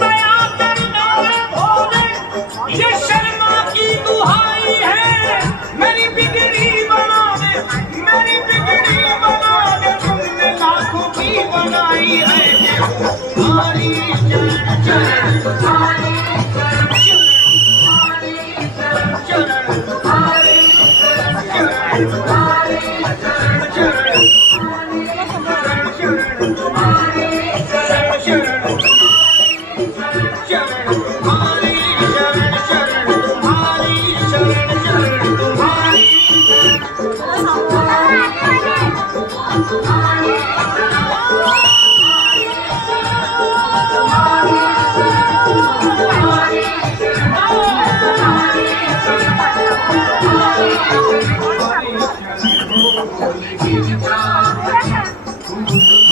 दया करना भोले, ये शर्मा की दुहाई है, मेरी बिगड़ी बना दे, मेरी बिगड़ी बना दे, तुमने लाखों की बनाई है। हमारी जय जय